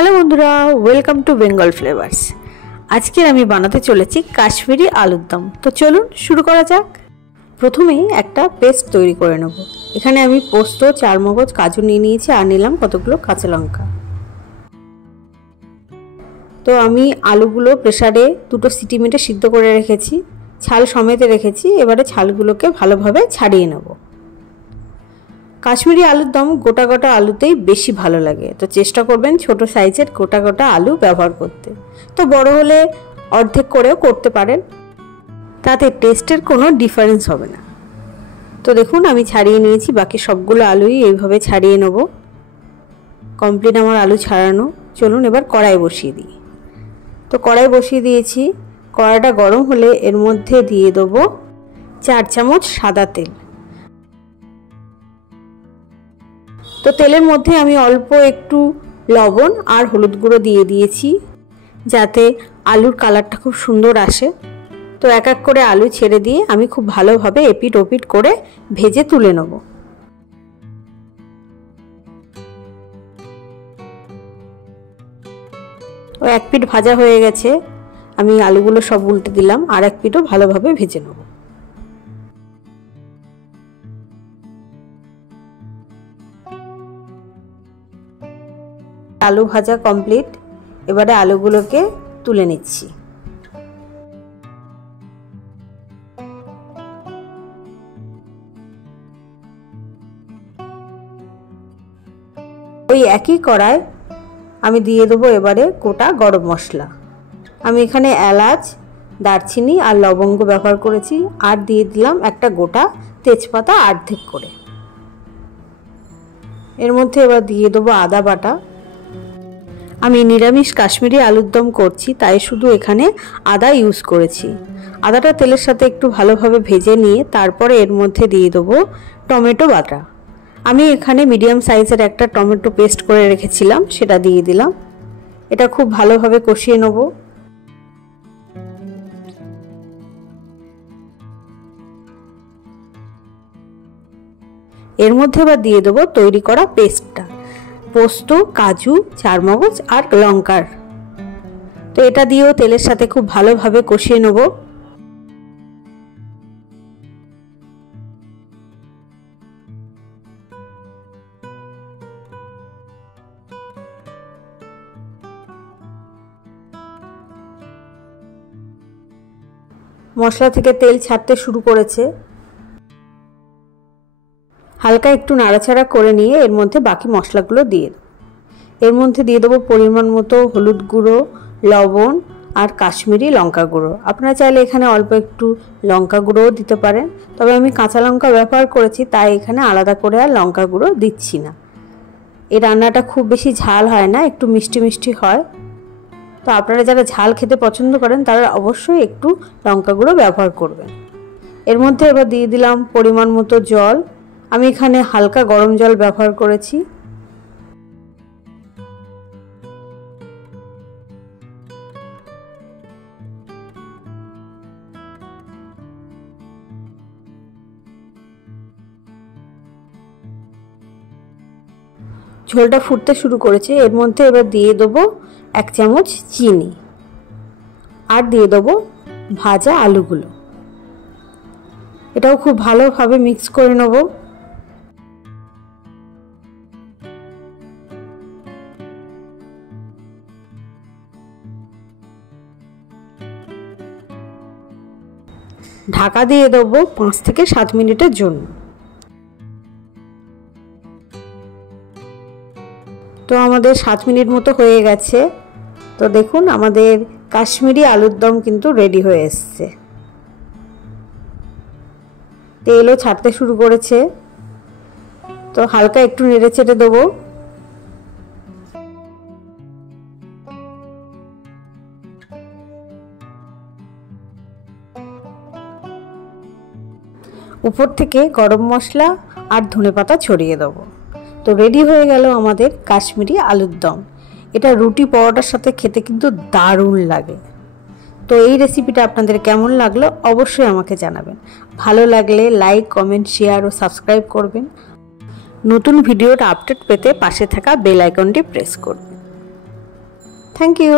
Hello बंधुरा welcome to Bengal flavours. आज के आमी बनाते चलेছি काश्मीरी आलूर दम। तो चलुन शुरू करा जाक। प्रथमेই একটা পেস্ট তৈরি করে নেব। এখানে আমি পোস্ত, চারমগজ, কাজু নিয়ে নিয়েছি আর নিলাম কতগুলো কাঁচা লঙ্কা। তো আমি আলুগুলো প্রেসারে দুটো সিটি মেরে সিদ্ধ করে রেখেছি, ছাল সমেত রেখেছি। এবারে ছালগুলোকে ভালোভাবে ছাড়িয়ে নেব। কাশ্মীরি আলুর দম গোটা গোটা আলুতেই বেশি ভালো লাগে, তো চেষ্টা করবেন ছোট সাইজের গোটা গোটা আলু ব্যবহার করতে। তো বড় হলে অর্ধেক করেও করতে পারেন, তাতে টেস্টের কোনো ডিফারেন্স হবে না। তো দেখুন আমি ছাড়িয়ে নিয়েছি, বাকি সবগুলো আলুই এইভাবে ছাড়িয়ে নেব। কমপ্লিট আমার আলু ছাড়ানো। চলুন এবার কড়াই বসিয়ে দিই। তো কড়াই বসিয়ে দিয়েছি। কড়াইটা গরম হলে এর মধ্যে দিয়ে দেবো 4 চামচ সাদা তেল। তো তেলের মধ্যে আমি অল্প একটু লবণ আর হলুদ গুঁড়ো দিয়ে দিয়েছি, যাতে আলুর কালারটা খুব সুন্দর আসে। তো এক এক করে আলু ছেড়ে দিয়ে আমি খুব ভালোভাবে এপিট ওপিট করে ভেজে তুলে নেব। তো এক পিঠ ভাজা হয়ে গেছে, আমি আলুগুলো সব উল্টে দিলাম, আর এক পিঠও ভালোভাবে ভেজে নেব। আলু ভাজা কমপ্লিট। এবারে আলুগুলোকে তুলে নিচ্ছি। ওই একই কড়াই আমি দিয়ে দেবো এবারে গোটা গরম মশলা। আমি এখানে এলাচ, দারচিনি আর লবঙ্গ ব্যবহার করেছি, আর দিয়ে দিলাম একটা গোটা তেজপাতা অর্ধেক করে। এর মধ্যে এবার দিয়ে দেবো আদা বাটা। আমি নিরামিষ কাশ্মীরি আলুর দম করছি, তাই শুধু এখানে আদা ইউজ করেছি। আদাটা তেলের সাথে একটু ভালোভাবে ভেজে নিয়ে তারপরে এর মধ্যে দিয়ে দেবো টমেটো বাটা। আমি এখানে মিডিয়াম সাইজের একটা টমেটো পেস্ট করে রেখেছিলাম, সেটা দিয়ে দিলাম। এটা খুব ভালোভাবে কষিয়ে নেব। এর মধ্যে এবার দিয়ে দেবো তৈরি করা পেস্টটা, পোস্ত, কাজু, চারমগজ আর লঙ্কার। তো এটা দিয়েও তেলের সাথে খুব ভালোভাবে কষিয়ে নেব। মশলা থেকে তেল ছাড়তে শুরু করেছে। হালকা একটু নাড়াচাড়া করে নিয়ে এর মধ্যে বাকি মশলাগুলো দিয়ে দেবো। এর মধ্যে দিয়ে দেবো পরিমাণ মতো হলুদ গুঁড়ো, লবণ আর কাশ্মীরি লঙ্কা গুঁড়ো। আপনারা চাইলে এখানে অল্প একটু লঙ্কা গুঁড়োও দিতে পারেন, তবে আমি কাঁচা লঙ্কা ব্যবহার করেছি, তাই এখানে আলাদা করে আর লঙ্কা গুঁড়ো দিচ্ছি না। এই রান্নাটা খুব বেশি ঝাল হয় না, একটু মিষ্টি মিষ্টি হয়। তো আপনারা যারা ঝাল খেতে পছন্দ করেন তারা অবশ্যই একটু লঙ্কা গুঁড়ো ব্যবহার করবেন। এর মধ্যে এবার দিয়ে দিলাম পরিমাণ মতো জল। আমি এখানে হালকা গরম জল ব্যবহার করেছি। ঝোলটা ফুটতে শুরু করেছে। এর মধ্যে এবার দিয়ে দেবো 1 চামচ চিনি, আর দিয়ে দেবো ভাজা আলুগুলো। এটাও খুব ভালোভাবে মিক্স করে নেব। ঢাকা দিয়ে দেবো 5 থেকে 7 মিনিটের জন্য। তো আমাদের 7 মিনিট মতো হয়ে গেছে। তো দেখুন আমাদের কাশ্মীরি আলুর দম কিন্তু রেডি হয়ে এসছে। তেলও ছাড়তে শুরু করেছে। তো হালকা একটু নেড়ে চেড়ে দেবো। উপর থেকে গরম মশলা আর ধনেপাতা ছড়িয়ে দেবো। তো রেডি হয়ে গেল আমাদের কাশ্মীরি আলুর দম। এটা রুটি পরোটার সাথে খেতে কিন্তু দারুণ লাগে। তো এই রেসিপিটা আপনাদের কেমন লাগলো অবশ্যই আমাকে জানাবেন। ভালো লাগলে লাইক, কমেন্ট, শেয়ার ও সাবস্ক্রাইব করবেন। নতুন ভিডিওর আপডেট পেতে পাশে থাকা বেল আইকনটি প্রেস করবেন। Thank you.